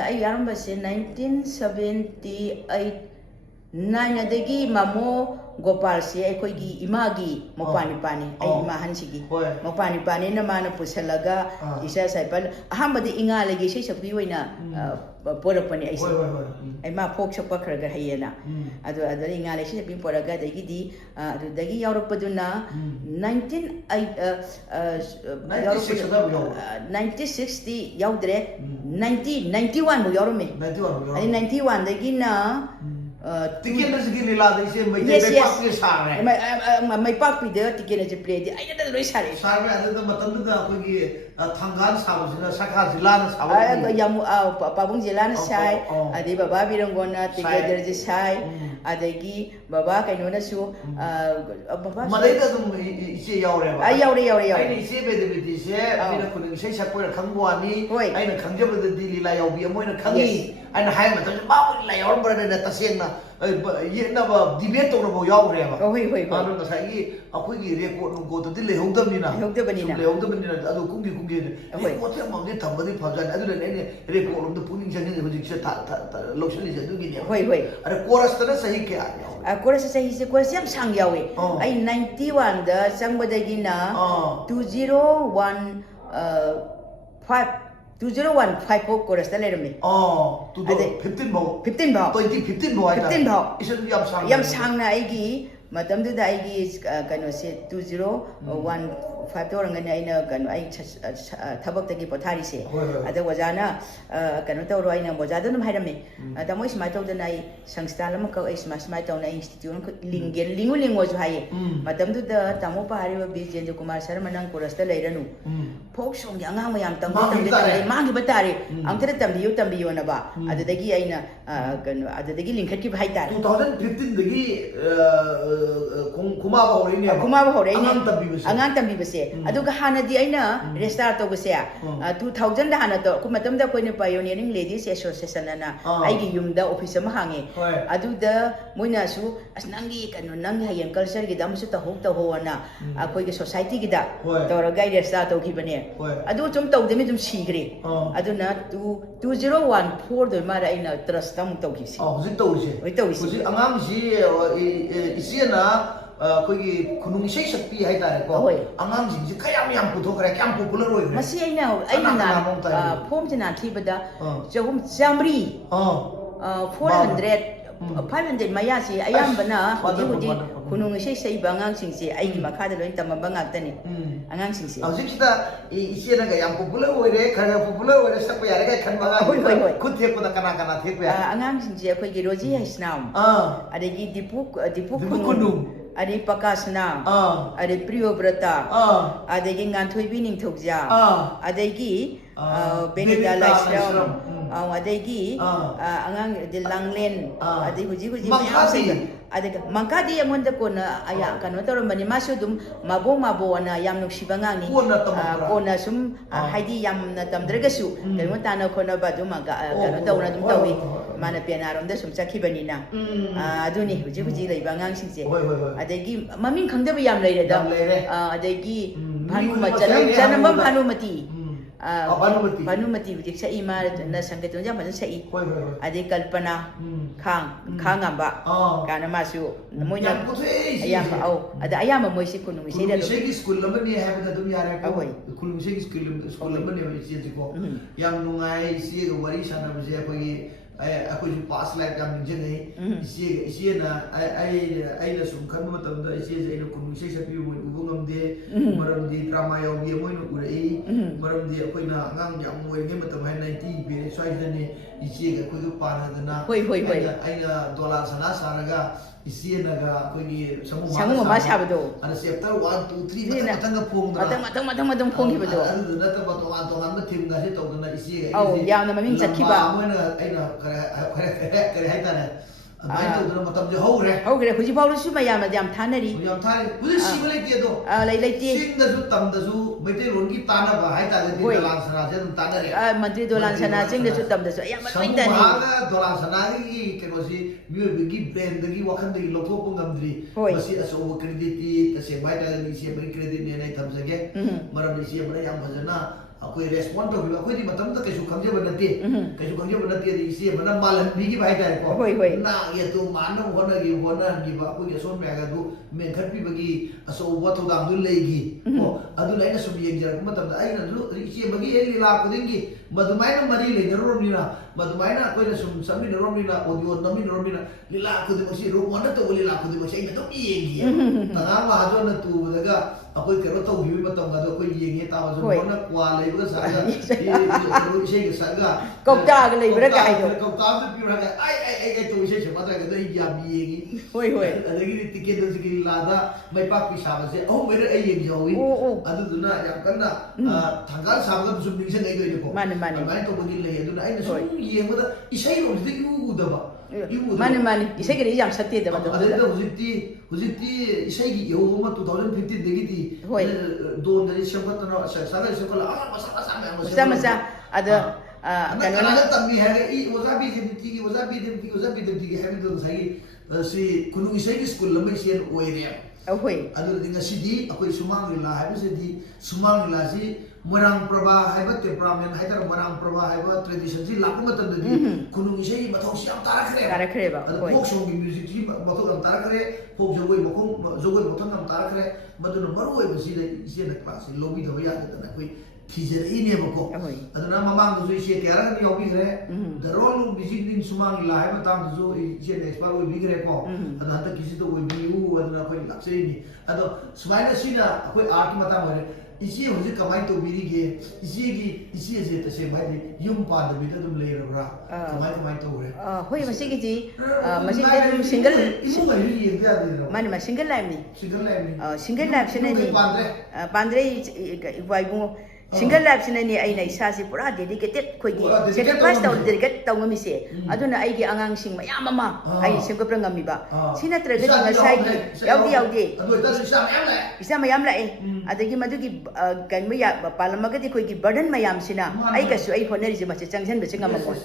ꯑꯩ ꯌꯥꯎꯔꯝꯕꯁꯦ 1979 ꯑꯗꯒꯤ ꯃꯃꯣ ꯒꯣꯄꯥꯜꯁꯦ ꯑꯩꯈꯣꯏꯒꯤ ꯏꯃꯥꯒꯤ ꯃꯧꯄꯥꯅꯤꯄꯥꯅꯤ ꯑꯩ ꯏꯃꯥ ꯑꯍꯟꯁꯤꯒꯤ ꯃꯧꯄꯥꯅꯤꯄꯥꯅꯤꯅ ꯃꯥꯅ ꯄꯨꯁꯜꯂꯒ ꯏꯁꯥ ꯁꯥꯏꯄꯜ ꯑꯍꯥꯟꯕꯗ ꯏꯉꯥꯂꯩꯒꯤ ꯏꯁꯩ ꯁꯛꯄꯤ ꯑꯣꯏꯅ ꯄꯣꯔꯛꯄꯅꯤ ꯑꯩꯁꯦ ꯑꯩ ꯃꯥ ꯐꯣꯛ ꯁꯛꯄ ꯈꯔ ꯍꯩꯌꯦꯅ ꯑꯗꯨꯗ ꯏꯉꯥꯂꯩ ꯏꯁꯩ ꯁꯛꯄꯤ ꯄꯣꯔꯛꯑꯒ ꯑꯗꯒꯤꯗꯤ ꯑꯗꯨꯗꯒꯤ ꯌꯥꯎꯔꯛꯄꯗꯨꯅ 96ꯗꯤ ꯌꯥꯎꯗ꯭ꯔꯦ 91 ꯐꯥꯎ ꯌꯥꯎꯔꯝꯃꯦ 91ꯗꯒꯤꯅ ꯇꯤꯀꯦꯟꯗꯁꯤꯒꯤ ꯂꯤꯂꯥꯗ ꯏꯆꯦ ꯃꯩꯇꯩ ꯃꯩꯄꯥꯛꯄꯤ ꯁꯥꯔꯦ ꯃꯩꯄꯥꯛꯄꯤꯗ ꯇꯤꯀꯦꯟꯗꯁꯤ ꯄ꯭ꯂꯦꯗꯤ ꯑꯩꯅ ꯂꯣꯏ ꯁꯥꯔꯦ ꯑꯗꯨꯗ ꯃꯇꯝꯗꯨꯗ ꯑꯩꯈꯣꯏꯒꯤ ꯊꯪꯒꯥꯜ ꯁꯥꯕꯁꯤꯅ ꯁꯈꯥ ꯖꯤꯂꯥꯅ ꯁꯥꯕ ꯄꯥꯕꯨꯡ ꯖꯤꯂꯥꯅ ꯁꯥꯏ ꯑꯗꯩ ꯕꯕꯥ ꯕꯤꯔꯪꯒꯣꯟꯅ ꯇꯤꯀꯦꯟꯗꯔꯁꯤ ꯁꯥꯏ ꯑꯗꯒꯤ ꯕꯕꯥ ꯀꯩꯅꯣꯅꯁꯨ ꯃꯗꯩꯗ ꯑꯗꯨꯝ ꯏꯆꯦ ꯌꯥꯎꯔꯦꯕ ꯌꯥꯎꯔꯦ ꯑꯩꯅ ꯏꯆꯦ ꯕꯦꯗꯕꯤꯇꯤꯁꯦ ꯃꯤꯅ ꯈꯨꯅꯨꯡ ꯏꯁꯩ ꯁꯛꯄ ꯈꯪꯕ ꯋꯥꯅꯤ ꯑꯩꯅ ꯈꯪꯖꯕꯗꯗꯤ ꯂꯤꯂꯥ ꯌꯥꯎꯕꯤ ꯑꯃ ꯑꯣꯏꯅ ꯈꯪꯉꯤ ꯑꯩꯅ ꯍꯥꯏꯕ ꯃꯇꯝꯗ ꯃꯥꯕꯨ ꯂꯤꯂꯥ ꯌꯥꯎꯔꯝꯕ꯭ꯔꯅ ꯇꯁꯦꯡꯅ ꯌꯦꯠꯅꯕ ꯗꯤꯕꯦꯠ ꯇꯧꯅꯕ ꯌꯥꯎꯈ꯭ꯔꯦꯕ ꯑꯗꯨ ꯉꯁꯥꯏꯒꯤ ꯑꯩꯈꯣꯏꯒꯤ ꯔꯦꯀꯣꯔꯠ ꯅꯨꯡꯀꯣꯠꯇꯗꯤ ꯂꯩꯍꯧꯗꯕꯅꯤꯅ ꯑꯗꯨ ꯀꯨꯝꯒꯤ ꯔꯦꯀꯣꯔꯠꯁꯦ ꯑꯃꯃꯝꯗꯤ ꯊꯝꯕꯗꯤ ꯐꯕꯖꯥꯠꯅꯤ ꯑꯗꯨꯅꯅꯦ ꯑꯩꯅ ꯔꯦꯀꯣꯔꯠ ꯂꯣꯝꯗ ꯄꯨꯛꯅꯤꯡ ꯆꯪꯉꯤꯁꯦ ꯍꯧꯖꯤꯛꯁꯦ ꯂꯧꯁꯤꯜꯂꯤꯁꯦ ꯑꯗꯨꯒꯤꯅꯦꯕ ꯑꯗ ꯀꯣꯔꯁꯇꯅ ꯆꯍꯤ ꯀꯌꯥ ꯌꯥꯎꯋꯦ ꯀꯣꯔꯁ ꯆꯍꯤꯁꯦ ꯀꯣꯔꯁ ꯌꯥꯝ ꯁꯥꯡ ꯌꯥꯎꯋꯦ ꯑꯩ 91ꯗ ꯆꯪꯕꯗꯒꯤꯅ 2015 ꯐꯥꯎ ꯀꯣꯔꯁꯇ ꯂꯩꯔꯝꯃꯦ 15 ꯐꯥꯎ 2015 ꯐꯥꯎ ꯍꯥꯏꯇꯥꯔꯦ ꯌꯥꯝ ꯁꯥꯡꯅ ꯑꯩꯒꯤ ꯃꯇꯝꯗꯨꯗ ꯑꯩꯒꯤ ꯀꯩꯅꯣꯁꯦ 2015 ꯇꯧꯔꯝꯒꯅꯤ ꯑꯩꯅ ꯀꯩꯅꯣ ꯑꯩ ꯊꯕꯛꯇꯒꯤ ꯄꯣꯊꯥꯔꯤꯁꯦ ꯑꯗ ꯑꯣꯖꯥꯅ ꯀꯩꯅꯣ ꯇꯧꯔꯣ ꯑꯩꯅ ꯑꯣꯖꯥꯗ ꯑꯗꯨꯝ ꯍꯥꯏꯔꯝꯃꯦ ꯇꯥꯃꯣ ꯁꯨꯃꯥꯏꯅ ꯇꯧꯗꯅ ꯑꯩ ꯁꯪꯁꯊꯥꯟ ꯑꯃꯈꯛ ꯑꯩ ꯁꯨꯃꯥꯏꯅ ꯇꯧꯅ ꯑꯩ ꯏꯟꯁꯇꯤꯇ꯭ꯌꯨꯠ ꯑꯃꯈꯛ ꯂꯤꯡꯒꯦꯅ ꯂꯤꯡꯉꯨꯁꯨ ꯍꯥꯏꯌꯦ ꯃꯇꯝꯗꯨꯗ ꯇꯥꯃꯣ ꯄꯥꯔꯤꯕ ꯕꯤ ꯖꯦꯟꯗ꯭ꯔ ꯀꯨꯃꯥꯔ ꯁꯔꯃ ꯅꯪ ꯀꯣꯔꯁꯇ ꯂꯩꯔꯅꯨ ꯐꯣꯛ ꯁꯣꯡꯒꯤ ꯑꯉꯥꯡ ꯃꯌꯥꯝ ꯇꯝꯒꯦ ꯃꯥꯡꯈꯤꯕ ꯇꯥꯔꯦ ꯑꯝꯇꯗ ꯇꯝꯕꯤꯌꯣꯅꯕ ꯑꯗꯨꯗꯒꯤ ꯑꯩꯅ ꯀꯩꯅꯣ ꯑꯗꯨꯗꯒꯤ ꯂꯤꯡꯈꯠꯈꯤꯕ ꯍꯥꯏꯇꯥꯔꯦ 2015ꯗꯒꯤ ꯈꯨꯃꯥꯕ ꯍꯧꯔꯛꯏꯅꯦ ꯑꯉꯥꯡ ꯇꯝꯕꯤꯕꯁꯦ ꯑꯗꯨꯒ ꯍꯥꯟꯅꯗꯤ ꯑꯩꯅ ꯔꯦꯁꯇꯥꯔ ꯇꯧꯕꯁꯦ 2000ꯗ ꯍꯥꯟꯅ ꯇꯧꯔꯛꯄ ꯃꯇꯝꯗ ꯑꯩꯈꯣꯏꯅ ꯄꯥꯏꯑꯣꯅꯤꯌꯔꯤꯡ ꯂꯦꯗꯤꯁ ꯑꯦꯁꯣꯁꯤꯌꯦꯁꯟ ꯑꯅ ꯑꯩꯒꯤ ꯌꯨꯝꯗ ꯑꯣꯐꯤꯁ ꯑꯃ ꯍꯥꯡꯉꯦ ꯑꯗꯨꯗ ꯃꯣꯏꯅꯁꯨ ꯑꯁ ꯅꯪꯒꯤ ꯍꯌꯦꯡ ꯀꯜꯆꯔꯒꯤꯗ ꯑꯃꯁꯨ ꯇꯧꯍꯧꯑꯅ ꯑꯩꯈꯣꯏꯒꯤ ꯁꯣꯁꯥꯏꯇꯤꯒꯤꯗ ꯇꯧꯔꯒ ꯑꯩ ꯔꯦꯁꯇꯥꯔ ꯇꯧꯈꯤꯕꯅꯦ ꯑꯗꯨ ꯁꯨꯝ ꯇꯧꯗꯃꯤ ꯑꯗꯨꯝ ꯁꯤꯈ꯭ರೆ ꯑꯗꯨꯅ 2014ꯗ ꯃꯥꯔ ꯑꯩꯅ ꯇ꯭ꯔꯁꯇ ꯑꯃꯨꯛ ꯇꯧꯈꯤꯁꯦ ꯍꯧꯖꯤꯛ ꯇꯧꯔꯤꯁꯦ ꯍꯧꯖꯤꯛ ꯑꯉꯥꯡꯁꯤ ꯏꯆꯦꯅ ꯑꯩꯈꯣꯏꯒꯤ ꯈꯨꯅꯨꯡ ꯏꯁꯩ ꯁꯛꯄꯤ ꯍꯥꯏꯇꯥꯔꯦꯀꯣ ꯑꯉꯥꯡꯁꯤꯡꯁꯦ ꯀꯌꯥꯝ ꯄꯨꯊꯣꯛꯈ꯭ꯔꯦ ꯀꯌꯥꯝ ꯄꯣꯄꯨꯂꯔ ꯑꯣꯏꯈ꯭ꯔꯦ ꯃꯁꯤ ꯑꯩꯅ ꯐꯣꯝꯁꯦ ꯊꯤꯕꯗ ꯆꯥꯝꯃꯔꯤ 400 500 ꯃꯌꯥꯁꯤ ꯑꯌꯥꯝꯕꯅ ꯍꯧꯖꯤꯛ ꯈꯨꯅꯨꯡ ꯏꯁꯩ ꯁꯛꯏꯕ ꯑꯉꯥꯡꯁꯤꯡꯁꯦ ꯑꯩꯒꯤ ꯃꯈꯥꯗ ꯂꯣꯏꯅ ꯇꯝꯃꯝꯕ ꯉꯥꯛꯇꯅꯤ ꯑꯉꯥꯡꯁꯤꯡꯁꯦ ꯍꯧꯖꯤꯛꯁꯤꯗ ꯏꯆꯦꯅꯒ ꯌꯥꯝ ꯄꯣꯄꯨꯂꯔ ꯑꯣꯏꯔꯦ ꯈꯔ ꯄꯣꯄꯨꯂꯔ ꯑꯣꯏꯔꯦ ꯁꯛꯄ ꯌꯥꯔꯦ ꯀꯥꯏ ꯈꯟꯕ ꯑꯉꯥꯡ ꯈꯨꯠ ꯊꯦꯛꯄꯗ ꯀꯅꯥ ꯊꯦꯛꯄ ꯌꯥꯏ ꯑꯉꯥꯡꯁꯤꯡꯁꯦ ꯑꯩꯈꯣꯏꯒꯤ ꯔꯣꯖꯤ ꯍꯩꯁꯅꯥꯝ ꯑꯗꯒꯤ ꯗꯤꯄꯨ ꯈꯨꯅꯨꯡ ꯑꯗꯩ ꯄꯀꯥꯁꯅꯥ ꯑꯗꯩ ꯄ꯭ꯔꯤꯌꯣꯕ꯭ꯔꯇꯥ ꯑꯗꯒꯤ ꯉꯥꯟꯊꯣꯏꯕꯤ ꯅꯤꯡꯊꯧꯖꯥ ꯑꯗꯒꯤ ꯕꯦꯅꯤꯇꯥ ꯂꯥꯏꯁ꯭ꯔꯝ ꯑꯗꯒꯤ ꯑꯉꯥꯡ ꯂꯥꯡꯂꯦꯟ ꯑꯗꯩ ꯍꯧꯖꯤꯛ ꯃꯌꯥꯝ ꯑꯗꯒꯤ ꯃꯪꯀꯥꯗꯤ ꯑꯩꯉꯣꯟꯗ ꯀꯣꯟꯅ ꯀꯩꯅꯣ ꯇꯧꯔꯝꯕꯅꯤ ꯃꯥꯁꯨ ꯑꯗꯨꯝ ꯃꯥꯕꯣꯅ ꯌꯥꯝ ꯅꯨꯡꯁꯤꯕ ꯑꯉꯥꯡꯅꯤ ꯀꯣꯟꯅ ꯁꯨꯝ ꯍꯥꯏꯗꯤ ꯌꯥꯝꯅ ꯇꯝꯗ꯭ꯔꯒꯁꯨ ꯀꯩꯅꯣ ꯇꯥꯅ ꯈꯣꯠꯅꯕ ꯑꯗꯨꯝ ꯀꯩꯅꯣ ꯇꯧꯅ ꯑꯗꯨꯝ ꯇꯧꯏ ꯃꯥꯅ ꯄꯦꯅꯥꯔꯣꯝꯗ ꯁꯨꯝ ꯆꯠꯈꯤꯕꯅꯤꯅ ꯑꯗꯨꯅꯤ ꯍꯧꯖꯤꯛ ꯂꯩꯕ ꯑꯉꯥꯡꯁꯤꯡꯁꯦ ꯑꯗꯒꯤ ꯃꯃꯤꯡ ꯈꯪꯗꯕ ꯌꯥꯝ ꯂꯩꯔꯦꯗ ꯑꯗꯒꯤ ꯆꯅꯝꯕꯝ ꯚꯥꯅꯨꯃꯇꯤ ꯚꯥꯅꯨꯃꯇꯤ ꯍꯧꯖꯤꯛ ꯁꯛꯏ ꯃꯥꯅ ꯁꯪꯒꯤꯠꯇꯣꯟꯁꯨ ꯌꯥꯝ ꯐꯖꯅ ꯁꯛꯏ ꯑꯗꯩ ꯀꯜꯄꯅꯥ ꯈꯥꯡꯉꯥꯝꯕ ꯀꯥꯏꯅ ꯃꯥꯁꯨ ꯃꯣꯏꯅ ꯑꯌꯥꯝꯕ ꯑꯗ ꯑꯌꯥꯝꯕ ꯃꯣꯏꯁꯤ ꯈꯨꯅꯨꯡ ꯏꯁꯩꯗ ꯏꯁꯩꯒꯤ ꯁ꯭ꯀꯨꯜ ꯑꯃꯅꯤ ꯍꯥꯏꯕꯗ ꯑꯗꯨꯝ ꯌꯥꯔꯦ ꯈꯨꯅꯨꯡ ꯏꯁꯩꯒꯤ ꯁ꯭ꯀꯨꯜ ꯑꯃꯅꯦꯕ ꯏꯆꯦꯁꯤꯀꯣ ꯌꯥꯝ ꯅꯨꯡꯉꯥꯏ ꯏꯆꯦꯒ ꯋꯥꯔꯤ ꯁꯥꯟꯅꯕꯁꯦ ꯑꯩꯈꯣꯏꯁꯨ ꯄꯥꯁ ꯂꯥꯏꯐ ꯌꯥꯝ ꯅꯤꯡꯁꯤꯡꯉꯤ ꯏꯆꯦꯅ ꯑꯩꯅ ꯁꯨꯝ ꯈꯟꯕ ꯃꯇꯝꯗ ꯏꯆꯦꯁꯦ ꯑꯩꯅ ꯈꯨꯅꯨꯡ ꯏꯁꯩ ꯁꯛꯄꯤꯕ ꯃꯣꯏ ꯎꯕ ꯉꯝꯗꯦ ꯃꯔꯝꯗꯤ ꯗ꯭ꯔꯃꯥ ꯌꯥꯎꯕꯤ ꯑꯃ ꯑꯣꯏꯅ ꯎꯔꯛꯏ ꯃꯔꯝꯗꯤ ꯑꯩꯈꯣꯏꯅ ꯑꯉꯥꯡ ꯌꯥꯝ ꯑꯣꯏꯔꯤꯉꯩ ꯃꯇꯝ ꯍꯥꯏ 90 ꯄꯤꯔꯦ ꯁ꯭ꯋꯥꯏꯁꯤꯗꯅꯦ ꯏꯆꯦꯒ ꯑꯩꯈꯣꯏꯒ ꯄꯥꯟꯅꯗꯅ ꯑꯩꯅ ꯗꯣꯂꯥ ꯁꯅꯥ ꯁꯥꯔꯒ ꯏꯆꯦꯅꯒ ꯑꯩꯈꯣꯏꯒꯤ ꯁꯃꯨ ꯃꯃꯥ ꯁꯥꯕꯗꯣ ꯑꯗ ꯆꯦꯞꯇꯔ 1 2 3 ꯃꯊꯪꯒ ꯐꯣꯡꯗꯅ ꯃꯊꯪ ꯐꯣꯡꯈꯤꯕꯗꯣ ꯑꯗꯨꯗ ꯅꯠꯇꯕ ꯇꯣꯉꯥꯟꯕ ꯊꯤꯝꯒꯁꯦ ꯇꯧꯗꯅ ꯏꯆꯦꯒ ꯌꯥꯝꯅ ꯃꯃꯤꯡ ꯆꯠꯈꯤꯕ ꯑꯩꯅ ꯀꯔꯤ ꯍꯥꯏꯇꯥꯔꯦ ꯑꯗꯨꯃꯥꯏꯅ ꯇꯧꯗꯅ ꯃꯇꯝꯁꯦ ꯍꯧꯈ꯭ꯔꯦ ꯍꯧꯖꯤꯛ ꯐꯥꯎꯕꯁꯨ ꯃꯌꯥꯝꯅ ꯌꯥꯝ ꯊꯥꯅꯔꯤ ꯍꯧꯖꯤꯛ ꯁꯤꯕ ꯂꯩꯇꯦ ꯑꯗꯣ ꯂꯩꯇꯦ ꯆꯤꯡꯗꯁꯨ ꯇꯝꯗꯁꯨ ꯃꯩꯇꯩꯂꯣꯟꯒꯤ ꯇꯥꯟꯅꯕ ꯍꯥꯏꯇꯥꯔꯒꯗꯤ ꯗꯣꯂꯥꯟ ꯁꯅꯥꯁꯦ ꯑꯗꯨꯝ ꯇꯥꯟꯅꯔꯦ ꯃꯟꯇ꯭ꯔꯤ ꯗꯣꯂꯥꯟ ꯁꯅꯥ ꯆꯤꯡꯗꯁꯨ ꯇꯝꯗꯁꯨ ꯑꯌꯥꯝꯕ ꯂꯣꯏ ꯇꯥꯟꯅꯩ ꯃꯍꯥꯛꯅ ꯗꯣꯂꯥꯟ ꯁꯅꯥꯒꯤ ꯀꯩꯅꯣꯁꯤ ꯃꯤꯑꯣꯏꯕꯒꯤ ꯕ꯭ꯔꯦꯟꯗꯒꯤ ꯋꯥꯈꯜꯗꯒꯤ ꯂꯧꯊꯣꯛꯄ ꯉꯝꯗ꯭ꯔꯤ ꯃꯁꯤ ꯑꯆꯧꯕ ꯀ꯭ꯔꯦꯗꯤꯠꯇꯤ ꯇꯁꯦꯡꯕ ꯍꯥꯏꯇꯥꯔꯒꯗꯤ ꯏꯆꯦ ꯑꯃꯒꯤ ꯀ꯭ꯔꯦꯗꯤꯠꯅꯦꯅ ꯑꯩ ꯊꯝꯖꯒꯦ ꯃꯔꯝꯗꯤ ꯏꯆꯦ ꯑꯃꯅ ꯌꯥꯝ ꯐꯖꯅ ꯑꯩꯈꯣꯏ ꯔꯦꯁꯄꯣꯟ ꯇꯧꯕꯤꯕ ꯑꯩꯈꯣꯏꯗꯤ ꯃꯇꯝꯗ ꯀꯩꯁꯨ ꯈꯪꯖꯕ ꯅꯠꯇꯦ ꯑꯗꯩ ꯏꯆꯦ ꯑꯃꯅ ꯃꯥꯜꯍꯟꯕꯤꯈꯤꯕ ꯍꯥꯏꯇꯥꯔꯦꯀꯣ ꯅꯥ ꯌꯦꯠꯇꯨ ꯃꯥꯟꯅꯕ ꯍꯣꯠꯅꯍꯟꯈꯤꯕ ꯑꯩꯈꯣꯏꯒꯤ ꯑꯁꯣꯟ ꯃꯌꯥꯝ ꯑꯗꯨ ꯃꯦꯟꯈꯠꯄꯤꯕꯒꯤ ꯑꯆꯧꯕ ꯊꯧꯗꯥꯡꯗꯨ ꯂꯩꯈꯤ ꯑꯗꯨꯅ ꯑꯩꯅ ꯁꯨꯝ ꯌꯦꯡꯖꯔꯛꯄ ꯃꯇꯝꯗ ꯑꯩꯅꯁꯨ ꯏꯆꯦ ꯑꯃꯒꯤ ꯂꯤꯂꯥ ꯈꯨꯗꯤꯡꯒꯤ ꯃꯗꯨꯃꯥꯏꯅ ꯃꯔꯤ ꯂꯩꯅꯔꯨꯔꯕꯅꯤꯅ ꯃꯗꯨꯃꯥꯏꯅ ꯑꯩꯈꯣꯏꯅ ꯁꯨꯝ ꯆꯠꯃꯤꯟꯅꯔꯨꯔꯕꯅꯤನ ꯑꯣꯗꯤꯑꯣ ꯅꯝꯃꯤꯟꯅꯔꯨꯔꯕꯅꯤꯅ ꯂꯤꯂꯥ ꯈꯨꯗꯤꯡꯃꯛꯁꯤ ꯔꯣꯃꯥꯟꯅ ꯇꯧꯕ ꯂꯤꯂꯥ ꯈꯨꯗꯤꯡꯃꯛꯁꯤ ꯑꯩꯅ ꯑꯗꯨꯝ ꯌꯦꯡꯈꯤꯌꯦ ꯇꯉꯥꯡ ꯃꯍꯥꯖꯣꯟꯅ ꯇꯨꯕꯗꯒ ꯑꯩꯈꯣꯏ ꯀꯩꯅꯣ ꯇꯧꯈꯤꯕ ꯃꯇꯝꯗ ꯑꯩꯈꯣꯏ ꯌꯦꯡꯉꯦ ꯇꯥꯕꯁꯨꯅ ꯀ꯭ꯋꯥ ꯂꯩꯕꯒ ꯁꯥꯔꯒ ꯏꯁꯩꯒ ꯁꯛꯑꯒ ꯀꯧꯇꯥꯒ ꯂꯩꯕ꯭ꯔꯥ ꯀꯥꯏꯗꯣ ꯀꯧꯇꯥꯁꯨ ꯄꯤꯔꯒ ꯑꯩ ꯇꯧ ꯏꯁꯩ ꯁꯛꯄꯗꯒ ꯑꯩ ꯌꯥꯝ ꯌꯦꯡꯉꯤ ꯑꯗꯒꯤꯗꯤ ꯇꯤꯀꯦꯟꯗ꯭ꯔꯖꯤꯠꯀꯤ ꯂꯤꯂꯥꯗ ꯃꯩꯄꯥꯛꯄꯤ ꯁꯥꯕꯁꯦ ꯑꯍꯨꯝ ꯑꯩ ꯌꯦꯡꯖꯍꯧꯋꯤ ꯑꯗꯨꯗꯨꯅ ꯌꯥꯝ ꯀꯟꯅ ꯊꯪꯒꯥꯜ ꯁꯥꯕꯒ ꯁꯨꯝ ꯅꯤꯡꯁꯤꯡꯉꯛꯏꯗꯣꯏꯅꯤꯀꯣ ꯑꯗꯨꯃꯥꯏꯅ ꯇꯧꯕꯒꯤ ꯂꯩ ꯑꯗꯨꯅ ꯑꯩꯅ ꯁꯨꯝ ꯌꯦꯡꯕꯗ ꯏꯁꯩꯔꯣꯝꯁꯤꯗ ꯎꯗꯕ ꯃꯥꯅꯤ ꯏꯁꯩꯒꯗꯤ ꯌꯥꯝ ꯁꯛꯇꯦꯗ ꯑꯗꯨꯗ ꯍꯧꯖꯤꯛꯇꯤ ꯏꯁꯩꯒꯤ ꯏꯍꯧ ꯑꯃ 2015 ꯗꯣꯟꯗꯗꯤ ꯁꯦꯝꯒꯠꯇꯅ ꯁꯥꯒꯩ ꯁꯦꯝꯒꯠꯂ ꯃꯆꯥ ꯃꯆꯥ ꯑꯗ ꯀꯩꯅꯣꯅ ꯇꯝꯕꯤ ꯍꯥꯏꯔꯒ ꯑꯣꯖꯥ ꯕꯤꯗꯦꯝꯇꯤꯒꯤ ꯍꯥꯏꯕꯗꯣ ꯉꯁꯥꯏꯒꯤ ꯁꯤ ꯈꯨꯅꯨꯡ ꯏꯁꯩꯒꯤ ꯁ꯭ꯀꯨꯜ ꯑꯃ ꯏꯆꯦꯅ ꯑꯣꯏꯔꯦꯕ ꯑꯗꯨꯗꯤ ꯉꯁꯤꯗꯤ ꯑꯩꯈꯣꯏ ꯁꯨꯃꯥꯡ ꯂꯤꯂꯥ ꯍꯥꯏꯕꯁꯤꯗꯤ ꯁꯨꯃꯥꯡ ꯂꯤꯂꯥꯁꯤ ꯃꯣꯏꯔꯥꯡ ꯄ꯭ꯔꯚꯥ ꯍꯥꯏꯕ ꯇꯦꯝꯄ꯭ꯔꯥꯃꯦꯟ ꯍꯥꯏꯇꯥꯔꯦ ꯃꯣꯏꯔꯥꯡ ꯄ꯭ꯔꯚꯥ ꯍꯥꯏꯕ ꯇ꯭ꯔꯦꯗꯤꯁꯟꯁꯤ ꯂꯥꯛꯄ ꯃꯇꯝꯗꯗꯤ ꯈꯨꯅꯨꯡ ꯏꯁꯩꯒꯤ ꯃꯊꯧꯁꯤ ꯌꯥꯝ ꯇꯥꯔꯛꯈ꯭ꯔꯦꯕ ꯑꯗ ꯐꯣꯛ ꯁꯣꯡꯒꯤ ꯃ꯭ꯌꯨꯖꯤꯛꯁꯤ ꯃꯊꯧ ꯌꯥꯝ ꯇꯥꯔꯛꯈ꯭ꯔꯦ ꯐꯣꯛ ꯖꯒꯣꯏ ꯃꯊꯧ ꯌꯥꯝ ꯇꯥꯔꯛꯈ꯭ꯔꯦ ꯃꯗꯨꯅ ꯃꯔꯨꯑꯣꯏꯕꯁꯤꯗ ꯏꯆꯦꯅ ꯀ꯭ꯂꯥꯁꯁꯤ ꯂꯧꯕꯤꯗꯕ ꯌꯥꯗꯗꯅ ꯑꯩꯈꯣꯏ ꯊꯤꯖꯔꯛꯏꯅꯦꯕꯀꯣ ꯑꯗꯨꯅ ꯃꯃꯥꯡꯗꯁꯨ ꯏꯆꯦ ꯀꯌꯥꯔꯛ ꯌꯥꯎꯕꯤꯈ꯭ꯔꯦ ꯗ ꯔꯣꯜ ꯑꯣꯐ ꯚꯤꯖꯤꯇꯤꯡ ꯁꯨꯃꯥꯡ ꯂꯤꯂꯥ ꯍꯥꯏꯕ ꯃꯇꯥꯡꯗꯁꯨ ꯏꯆꯦꯅ ꯑꯦꯛꯁꯄꯥꯔꯠ ꯑꯣꯏꯕꯤꯈ꯭ꯔꯦꯀꯣ ꯑꯗꯣ ꯍꯟꯗꯛꯀꯤꯁꯤꯗ ꯑꯣꯏꯕꯤꯌꯨ ꯑꯗꯨꯅ ꯑꯩꯈꯣꯏ ꯂꯥꯛꯆꯔꯤꯅꯤ ꯑꯗꯣ ꯁꯨꯃꯥꯏꯅ ꯁꯤꯅ ꯑꯩꯈꯣꯏ ꯑꯥꯔꯠꯀꯤ ꯃꯇꯥꯡ ꯑꯣꯏꯔꯦ ꯏꯆꯦ ꯍꯧꯖꯤꯛ ꯀꯃꯥꯏꯅ ꯇꯧꯕꯤꯔꯤꯒꯦ ꯏꯆꯦꯁꯦ ꯇꯁꯦꯡꯕ ꯍꯥꯏꯗꯤ ꯌꯨꯝ ꯄꯥꯟꯗꯕꯤꯗ ꯑꯗꯨꯝ ꯂꯩꯔꯕ꯭ꯔꯥ ꯀꯃꯥꯏꯅ ꯇꯧꯈ꯭ꯔꯦ ꯍꯣꯏ ꯃꯁꯤꯒꯤꯗꯤ ꯑꯗꯨꯝ ꯁꯤꯡꯒꯜ ꯏꯃꯨꯡ ꯍꯥꯏꯁꯨ ꯌꯦꯡꯕ ꯌꯥꯗꯦꯗꯅ ꯃꯥꯅꯤ ꯁꯤꯡꯒꯜ ꯂꯥꯏꯐꯅꯤ ꯁꯤꯡꯒꯜ ꯌꯨꯝ ꯂꯥꯏꯐꯁꯤꯅꯅꯤ ꯄꯥꯟꯗ꯭ꯔꯦ ꯏꯕꯨꯡꯉꯣ ꯁꯤꯡꯒꯜ ꯂꯥꯏꯐꯁꯤꯅꯅꯤ ꯑꯩꯅ ꯏꯁꯥꯁꯤ ꯄꯨꯔꯥ ꯗꯦꯗꯤꯀꯦꯇꯦꯠ ꯑꯩꯈꯣꯏꯒꯤ ꯁꯦꯀ꯭ꯔꯤꯐꯥꯏꯁ ꯗꯦꯗꯤꯀꯦꯠ ꯇꯧ ꯉꯝꯃꯤꯁꯦ ꯑꯗꯨꯅ ꯑꯩꯒꯤ ꯑꯉꯥꯡꯁꯤꯡ ꯃꯌꯥꯝ ꯑꯃ ꯑꯩ ꯁꯦꯝꯒꯠꯄ ꯉꯝꯃꯤꯕ ꯁꯤ ꯅꯠꯇ꯭ꯔꯒꯗꯤ ꯉꯁꯥꯏꯒꯤ ꯌꯥꯎꯗꯦ ꯏꯆꯥ ꯃꯌꯥꯝ ꯂꯥꯛꯑꯦ ꯑꯗꯒꯤ ꯃꯗꯨꯒꯤ ꯀꯩꯅꯣ ꯄꯥꯜꯂꯝꯃꯒꯗꯤ ꯑꯩꯈꯣꯏꯒꯤ ꯕꯔꯗꯟ ꯃꯌꯥꯝꯁꯤꯅ ꯑꯩꯒꯁꯨ ꯑꯩ ꯍꯣꯠꯅꯔꯤꯁꯦ ꯃꯁꯤ ꯆꯪꯁꯤꯟꯕꯁꯦ ꯉꯝꯃꯝꯃꯣꯏ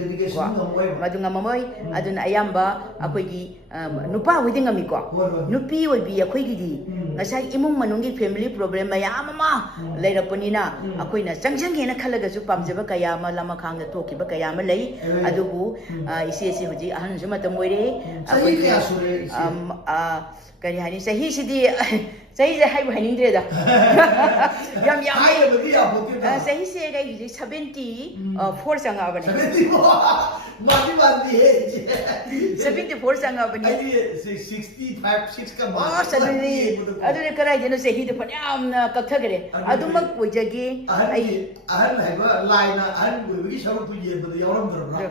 dedication ngam madu ngamamoi aduna ayamba akoigi nupa hoidi ngami ko nupi oibi akoigi di ngasai imung manungi family problem mayam ma leirapunina akoina changjang hena khalaga su pamjaba kaya ma lama khang da toki ba kaya ma lei adubu isi isi hoji ahan su matam moire akoigi asure kari hani sahi sidi sahi je hai haning de da yam yam hai bagi ya boki sahi se ga 74 sanga bane 74 sanga bane ai 65 6 ka oh sadini adune karai jeno sahi de panyam na kathagare adumak pojage ai ahan haiba laina ahan bagi saru puje bada yauram darabra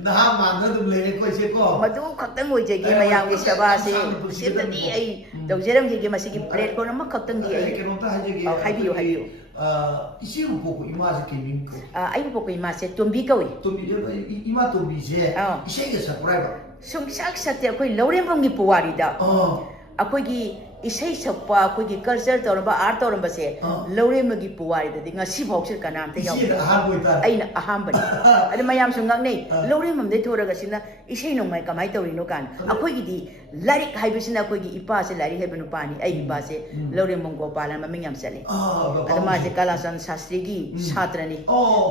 Nah, mana tu boleh kau cakap. Madu khaktan ngoi jagi mayang gi saba se siptadi ai dawjeram gi masigi plate ko nama khaktan di ai kenota haje gi haibiyo isi upo ko ima se kemin ko ai upo ko ima se tombi kawi tombi ima tombi je isi ge subscriber sung sak satya koi laurembam gi puwari da akoi gi isai sakpa koi gi culture torba art torba se laurem gi puwari da dinga si bok sir kanam te yaw aina aham bani ada mayam sungak nei laurem mam de thoraga sina isai nong mai kamai tori no kan akoi gi di larik haibisina akoi gi ipa se larik haibanu pani ai ipa se laurem mong gopalan maming yam sale ada ma se kalasan sastri gi chatrani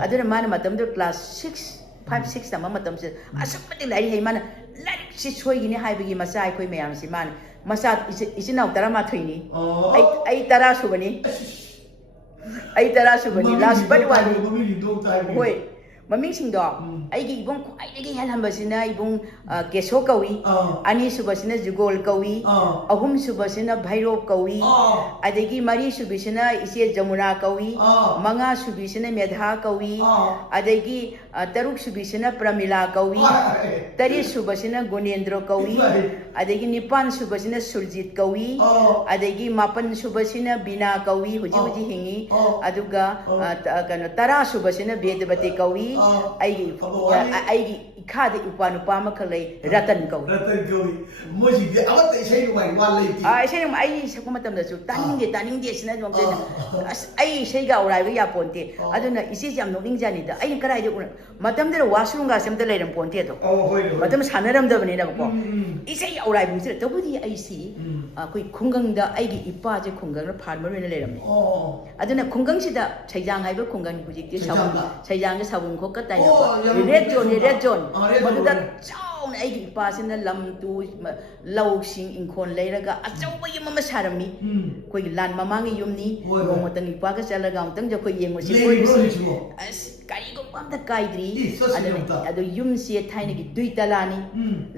aduna mana matam do class 6 5 6 tama matam se asapati larik hai mana larik si soi gi ni haibigi masa ai koi mayam si man masa isinau tara ma thuini ai tara subani ai tara subani last but one hoi maming sing do ai gi ibong ai gi halhamba sina ibong keso kawi ani subasina jugol kawi ahum subasina bhairo kawi adegi mari subisina ise jamuna kawi manga subisina medha kawi adegi taruk subisina pramila kawi tari subasina gunendra kawi adegi nipan subasina surjit kawi adegi mapan subasina bina kawi huji huji hingi aduga kano tara subasina bedbati kawi aigi ikhade upanu pama khalai ratan kawi moji de awat isai mai walai ti isai ai sakuma tamda su taning de sina jom de ai isai ga urai ya ponte aduna isi jam noling jani da ai karai de matam de washroom ga sem de leiram ponte to matam sanaram da bani da ko isai urai bum sir to budi ai si koi khungang da ai gi ipa je khungang ra phan mar ne leiram aduna khungang si da chaijang hai ba khungang bujik de chaijang ga sabung ko ka tai red zone maduda chauna ai gi ipa sin na lam tu lau sing inkhon leiraga achauba yum ma sarami koi lan mamangi yumni ngotang ipa ga chalaga ngtang jo koi yengo si koi as kai go pamda kaidri adu yum se thaina gi duita lani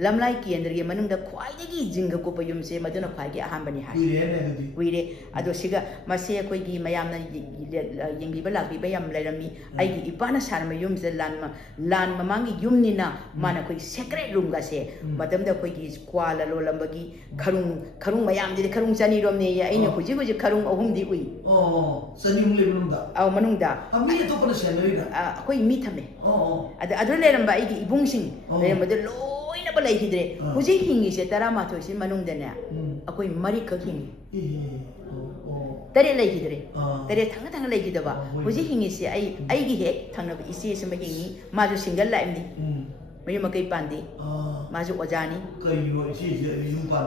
lamlai kendra ge manung da khwai gi jinga ko pa yum se maduna khwai gi aham bani hai wire adu siga mase koi gi mayam na yengbi ba lakbi ba yam leirami ai gi ipa na sarma yum se lan mamangi yumni na mana koi secret room ga se madam da koi gi kwala lo lambagi kharung mayam di kharung chani rom ne ya aina huji kharung ahum di ui chani um le manung da manung da ami to pana salary da akoi mi thame adu leramba ai gi ibung sing leramba de loina ba lai hidre huji hingi se tara ma thoi sin manung da ne akoi mari ka hingi tare lai hidre tare thanga lai hidaba huji hingi se ai gi he thangna ba isi se ma hingi ma ju single la imdi mayu makai pandi maju ojani kai ro isi yum pa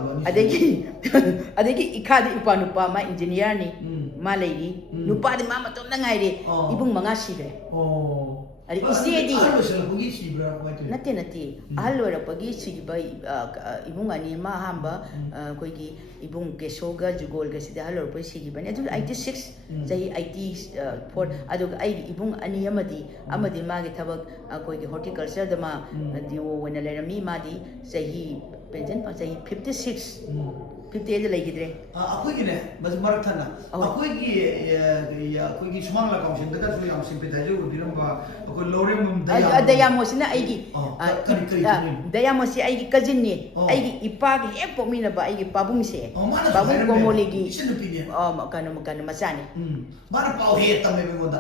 adegi ikhadi upa ma engineer ni ma leiri nupa de ma matom na ngai re ibung manga sigre ari isi di nati alora pagi sigi bai ibung ani ma hamba koi gi ibung kesoga jugol ga sida alora pai sigi bani adu 86 jai 84 adu ai ibung ani amadi ma gi thabak koi gi horticulture da ma diwo wena lerami ma di sahi pension pa sahi 56 58 lagi gidre aku gini mas marathana aku gi sumang la kaung sing da su yang simpe da ju diram ba aku lore mum daya mo sina ai gi daya mo si ai gi cousin ni ai gi ipa gi ek po mina ba ai gi babung se babung ko mo legi makano masani mana pau he tambe be moda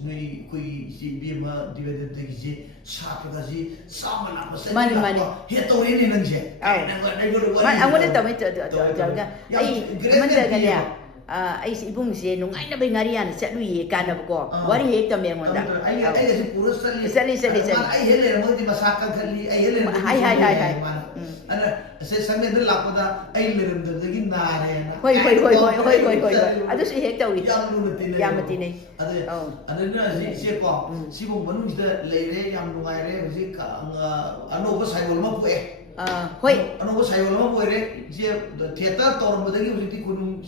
ni koi si bi ma divided de gi sa ka ji sama na masani mani he to ni nang je man angone to me to ga ai man da ga ya ai si ibung si nungai na bai ngari yan chat lui kana ko wari hek ta me ngonda ai si pura sali ai hele mo di masaka khali ai hele hai ana se samye da lapada ai leram da gi na re na hoi adu si hek ta wi yam ti nei ade na si ko si bong manu da leire yam nungai re ji ka ano ko sai bol ma pu hoi ano ko sai bol ma pu re je theater tor ma da gi ji kunung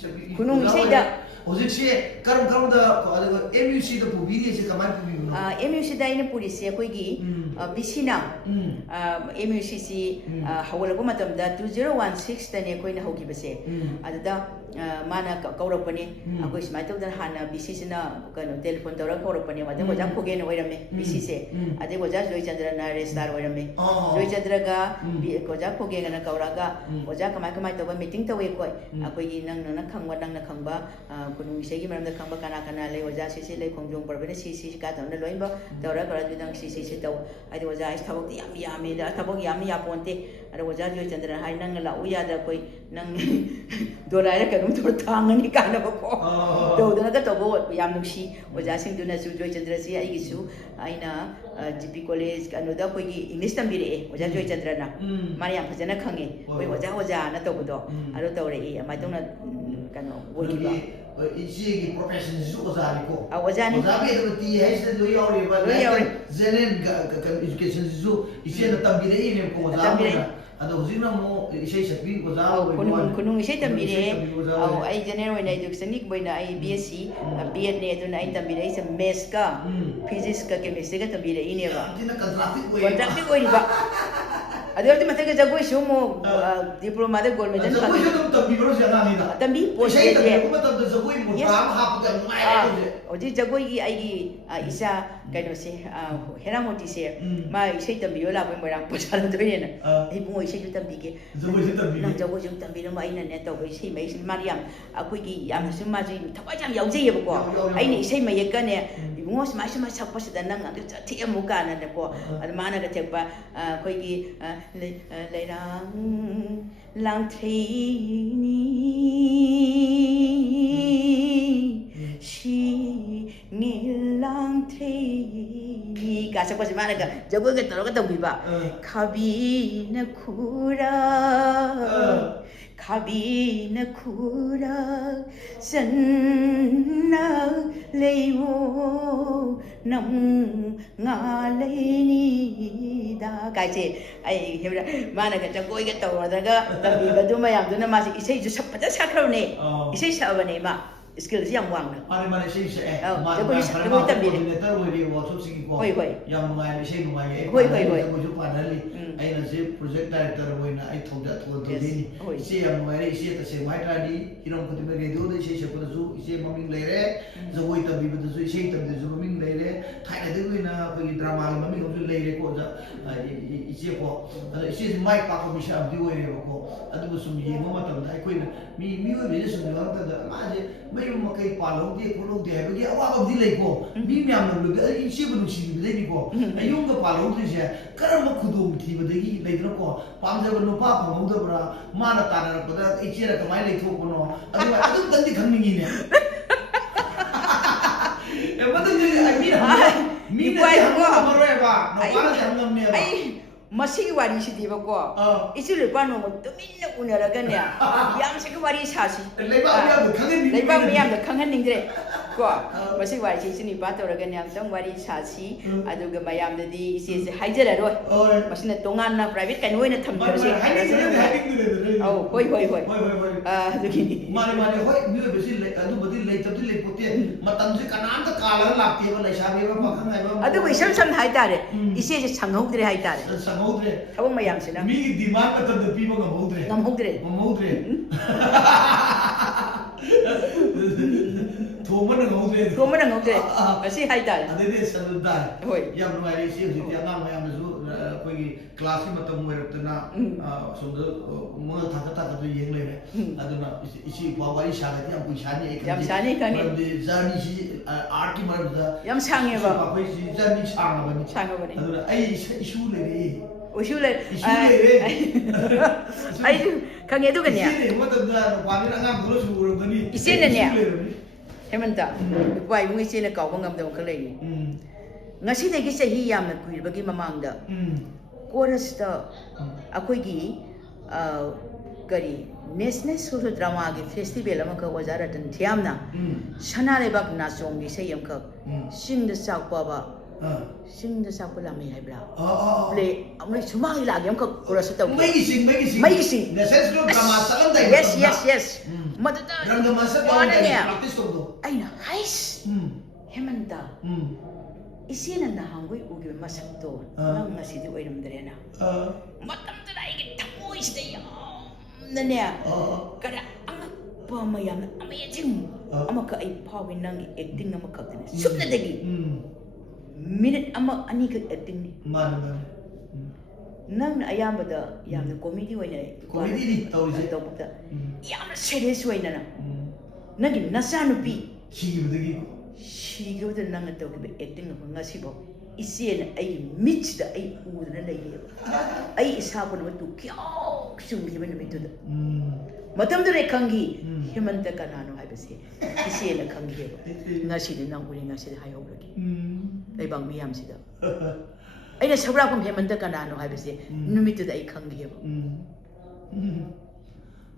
isai da ꯍꯧꯖꯤꯛꯁꯦ ꯀꯔꯝ ꯀꯔꯝꯗ ꯑꯗꯨꯒ MUC ꯗ ꯄꯨꯕꯤꯔꯤꯁꯦ ꯀꯃꯥꯏꯅ ꯄꯨꯕꯤꯕꯅꯣ? MUC ꯗ ꯑꯩꯅ ꯄꯨꯔꯤꯁꯦ ꯑꯩꯈꯣꯏꯒꯤ BCꯅ MUC ꯁꯤ ꯍꯧꯒꯠꯂꯛꯄ ꯃꯇꯝꯗ 2016ꯗꯅꯦ ꯑꯩꯈꯣꯏꯅ ꯍꯧꯈꯤꯕꯁꯦ ꯑꯗꯨꯗ ꯃꯥꯅ ꯀꯧꯔꯛꯄꯅꯤ ꯑꯩꯈꯣꯏ ꯁꯨꯃꯥꯏꯅ ꯇꯧꯗꯅ ꯍꯥꯟꯅ BCꯁꯤꯅ ꯀꯩꯅꯣ ꯇꯦꯂꯤꯐꯣꯟ ꯇꯧꯔꯒ ꯀꯧꯔꯛꯄꯅꯤ ꯑꯗꯩ ꯑꯣꯖꯥ ꯈꯣꯒꯦꯟ ꯑꯣꯏꯔꯝꯃꯦ BCꯁꯦ ꯑꯗꯩ ꯑꯣꯖꯥ ꯖꯣꯏꯆꯟꯗ꯭ꯔꯅ ꯔꯦꯖꯤꯁꯇ꯭ꯔꯥꯔ ꯑꯣꯏꯔꯝꯃꯦ ꯖꯣꯏꯆꯟꯗ꯭ꯔꯒ ꯑꯣꯖꯥ ꯈꯣꯒꯦꯟꯒꯅ ꯀꯧꯔꯒ ꯑꯣꯖꯥ ꯀꯃꯥꯏ ꯇꯧꯕ ꯃꯤꯇꯤꯡ ꯇꯧꯋꯦ ꯑꯩꯈꯣꯏ ꯑꯩꯈꯣꯏꯒꯤ ꯅꯪꯅ ꯈꯪꯕ ꯈꯨꯅꯨꯡ ꯏꯁꯩꯒꯤ ꯃꯔꯝꯗ ꯈꯪꯕ ꯀꯅꯥ ꯂꯩ ꯑꯣꯖꯥ ꯁꯤ ꯂꯩ ꯈꯣꯡꯖꯣꯝ ꯄꯔꯕꯅ ꯁꯤ ꯀꯥꯗꯧꯅ ꯂꯣꯏꯅꯃꯛ ꯇꯧꯔꯒ ꯑꯗꯨ ꯅꯪ ꯁꯤ ꯇꯧ ꯍꯥꯏꯗꯤ ꯑꯣꯖꯥ ꯑꯩ ꯊꯕꯛꯇꯤ ꯌꯥꯝ ꯌꯥꯝꯃꯦꯗ ꯊꯕꯛ ꯌꯥꯝꯅ ꯌꯥꯄꯣꯟꯇꯦ ꯑꯗ ꯑꯣꯖꯥ ꯖꯣꯏꯆꯟꯗ꯭ꯔꯅ ꯍꯥꯏ ꯅꯪꯅ ꯂꯥꯛꯎ ꯌꯥꯗ ꯑꯩꯈꯣꯏ ꯅꯪ ꯗꯣꯂꯥꯏꯔ ꯀꯩꯅꯣꯝ ꯇꯧꯔ ꯊꯥꯡꯉꯅꯤ ꯀꯥꯟꯅꯕꯀꯣ ꯇꯧꯗꯅꯒ ꯇꯧꯕ ꯌꯥꯝ ꯅꯨꯡꯁꯤ ꯑꯣꯖꯥꯁꯤꯡꯗꯨꯅꯁꯨ ꯖꯣꯏꯆꯟꯗ꯭ꯔꯁꯤ ꯑꯩꯒꯤꯁꯨ ꯑꯩꯅ GP ꯀꯣꯂꯦꯖ ꯀꯩꯅꯣꯗ ꯑꯩꯈꯣꯏꯒꯤ ꯏꯪꯂꯤꯁ ꯇꯝꯕꯤꯔꯛꯑꯦ ꯑꯣꯖꯥ ꯖꯣꯏꯆꯟꯗ꯭ꯔꯅ ꯃꯥꯅ ꯌꯥꯝ ꯐꯖꯅ ꯈꯪꯉꯦ ꯑꯩꯈꯣꯏ ꯑꯣꯖꯥꯅ ꯇꯧꯕꯗꯣ ꯑꯗꯨ ꯇꯧꯔꯛꯏ ꯑꯗꯨꯃꯥꯏꯅ ꯇꯧꯅ ꯀꯩꯅꯣ ꯑꯣꯏꯈꯤꯕ 이지의 프로페셔널 오자니고 오자니 오자비도 티 해스도 요리바 제넨 에듀케이션도 이제는 담비래 이네 고 오자비나 아도 우지나 뭐 이세 셔비 오자 kunung isay tambire ay general na education ni boy na ay BSc B.Ed ne aduna ay tambire sa maths ka physics ka chemistry ka tambire ine ba contracting ko ba adu ulti mataga jago sumo diploma da gold medal jago ito tambi bro siya nangida tambi post siya tambi ko tambi jago mo kam hap da mai oji jago gi ai isa kaino se heramoti se ma isai tambi yola boy moram posala doine na ai bungo isai tambi ke jago jung tambi no mai na ne to isai mai mariam akoi gi yam su ma ji thawai jam yaujai yeba ko ai ni isai mai ka ne bungo sma sakpa sida nang adu thi amu ka na ko ad mana ga thekpa koi gi leirang lang thini shi nilang thini ka sakpa si mana ga jago ga taro ga tambi ba khabi na khura sanna leiwo nam nga leini da kai che ai hebra mana ga jagoi ga tawadaga tambi ga duma yam duna ma isai ju sapata sakrone isai sabane ma skill si yang wang mane sei se jago tambi ne tar wo ri wo so sing ko hoi yang ngai sei ngai hoi ko ju panali ai na se project director wo na ai thoda dini se yang ngai se ta se mai ta di inom ko me radio de se ko ju se maming leire jagoi tambi bu ju se tambi ju maming leire thai de wi na ko drama maming ju leire ko ja ise ko ise mai pa ko misha di wo re ko adu sum ye mo matam dai ko mi wo be sum yo ta da ma je mai mo kai pa lo di ko lo de ba gi awa ba di lei ko mi myam no lu ga ise bu si bi lei ko ayung ga pa lo di se karam khudum thi ba de gi lei no ko pam ja no pa ko mo da bra ma na ta na ko da ise ra ka mai lei ko no adu dan di khang ni ne e ma da ji ai mi na ko ma ro ba no pa na khang ne ba masigi wari si di ba ko isi le pa no mo tuminna unaraga ne yam se ko wari sa si leiba mi yam da khangan ning dire ko masigi wari si ni pa to raga ne am tang wari sa si adu ga mayam da di isi se haijara ro masina tongan na private kan hoina tham da si au hoi adu ki mane hoi mi be si adu badi lei tab di lei pote matam se kanam ta kala lakte ba lai sa be ba khang ai ba adu bai sam hai tare isi se changhau dire hai tare thawang mayam sina mi gi demand ka tad pi ba ngam hudre Thomana ngaude asi hai tare adede saludai hoi yam nuai si ji ti angang mayam su koi gi class ma tam mo rutna so do mo tha ta du yeng le aduna isi ba wai sha ga yam pu shani yam shani kan de journey si art ki mar da yam sange ba koi si journey sang ba ni aduna ai isu le re usu le ai ꯈꯪꯉꯦ ꯑꯗꯨꯒꯅꯦ 이제는 뭐든 관이랑 안 물어주고 그런 거니. 이제는요. ꯍꯦꯃꯟꯇ ꯏꯄꯥ ꯏꯕꯨꯡ ꯏꯆꯦꯅ ꯀꯥꯎꯕ ꯉꯝꯗꯕ ꯈꯔ ꯂꯩꯔꯤ ꯉꯁꯤꯗꯒꯤ ꯆꯍꯤ ꯌꯥꯝꯅ ꯀꯨꯏꯔꯕꯒꯤ ꯃꯃꯥꯡꯗ ꯀꯣꯔꯁꯇ ꯑꯩꯈꯣꯏꯒꯤ ꯀꯔꯤ ꯅꯦꯁꯅꯦꯜ ꯁꯨꯔ ꯗ꯭ꯔꯃꯥꯒꯤ ꯐꯦꯁꯇꯤꯚꯦꯜ ꯑꯃꯈꯛ ꯑꯣꯖꯥ ꯔꯇꯟ ꯊꯤꯌꯥꯝꯅ ꯁꯅꯥꯂꯩꯕꯥꯛ ꯅꯥꯆꯣꯡꯒꯤ ꯏꯁꯩ ꯑꯃꯈꯛ ꯆꯤꯡꯗ ꯆꯥꯛꯄꯕ ꯆꯤꯡꯗ ꯆꯥꯛꯄ ꯂꯥꯃꯩ ꯍꯥꯏꯕ꯭ꯔꯥ ꯄ꯭ꯂꯦ ꯑꯃꯨꯛ ꯁꯨꯃꯥꯡ ꯂꯤꯂꯥꯒꯤ ꯑꯃꯈꯛ ꯀꯣꯔꯁ ꯇꯧꯈꯤ ꯃꯩꯒꯤꯁꯤꯡ ꯌꯦꯁ ꯌꯦꯁ ꯌꯦꯁ ꯃꯗꯨꯗ ꯋꯥꯅꯅꯦ ꯑꯩꯅ ꯍꯥꯏꯁ ꯍꯦꯃꯟꯇ ꯏꯆꯦꯅ ꯅꯍꯥꯟꯈꯣꯏ ꯎꯈꯤꯕ ꯃꯁꯛꯇꯣ ꯅꯪ ꯉꯁꯤꯗꯤ ꯑꯣꯏꯔꯝꯗ꯭ꯔꯦꯅ ꯃꯇꯝꯗꯨꯗ ꯑꯩꯒꯤ ꯊꯃꯣꯏꯁꯤꯗ ꯌꯥꯝꯅꯅꯦ ꯀꯔ ꯑꯉꯛꯄ ꯑꯃ ꯌꯥꯝꯅ ꯑꯃꯦꯖꯤꯡ ꯑꯃꯈꯛ ꯑꯩ ꯐꯥꯎꯏ ꯅꯪꯒꯤ ꯑꯦꯛꯇꯤꯡ ꯑꯃꯈꯛꯇꯅꯦ ꯁꯨꯞꯅꯗꯒꯤ ꯃꯤꯅꯤꯠ ꯑꯃ ꯑꯅꯤꯈꯛ ꯑꯦꯛꯇꯤꯡꯅꯤ ꯅꯪꯅ ꯑꯌꯥꯝꯕꯗ ꯌꯥꯝꯅ ꯀꯣꯃꯦꯗꯤ ꯑꯣꯏꯅ ꯇꯧꯕꯗ ꯌꯥꯝꯅ ꯁꯦꯔꯤꯌꯁ ꯑꯣꯏꯅꯅ ꯅꯪꯒꯤ ꯅꯆꯥꯅꯨꯄꯤ 시교들 나가 또 그 액팅을 뭔가시고 이시에는 아이 미치다 아이 우드는 아이예요. 아이 사고는 또 겨우 숨기면 미도다. 마탐들의 강기 힘한테가 나노 하이버시 이시에는 강기예요. 나시는 나고리 나시는 하여버기. 아이 방미함시다. 아이는 서브라고 힘한테가 나노 하이버시 누미도다 아이 강기예요.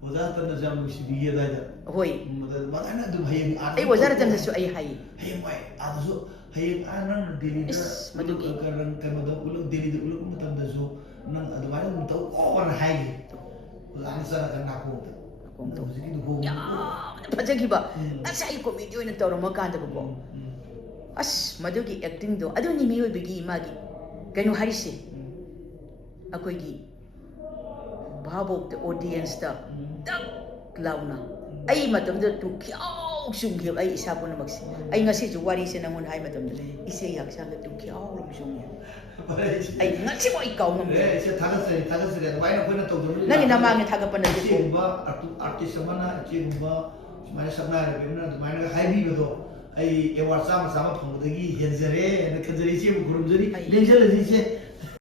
وزارة النظام السبيعية ذا. هوي. ما أنا دوم هي. أي وزارة النظام أي هاي. هي ما هذا شو هي أنا ديلي ده. مدوكي. كرن كم ده أقول ديلي ده أقول كم تام ده شو نان هذا ما يوم تاو أول هاي. وزارة سارة كنا كوم. كوم تاو زكي ده كوم. يا فجأة با. أسا كوميدي وين تورو ما كان ده بقول. أس مدوكي acting ده. أدو نيميو بيجي ماجي. كانوا هاريسي. أكويجي. भावोक्त ऑडियंस ता तक लाउना आई मतम द तु क्याउ सुंगे आई इसा पुन मक्सी आई ngasi ju wari se nangon hai matam de ise yak sang de tu क्याउ rum sunge ai ngasi moi kau ngam de se thagasre wai na koina to do nagi na mang thaga pan de ko ba artist samana che ba mai sabna re bemna de mai na hai bi do ai award sama sama phang de gi henzare na khajari che gurum jari lenjal ji che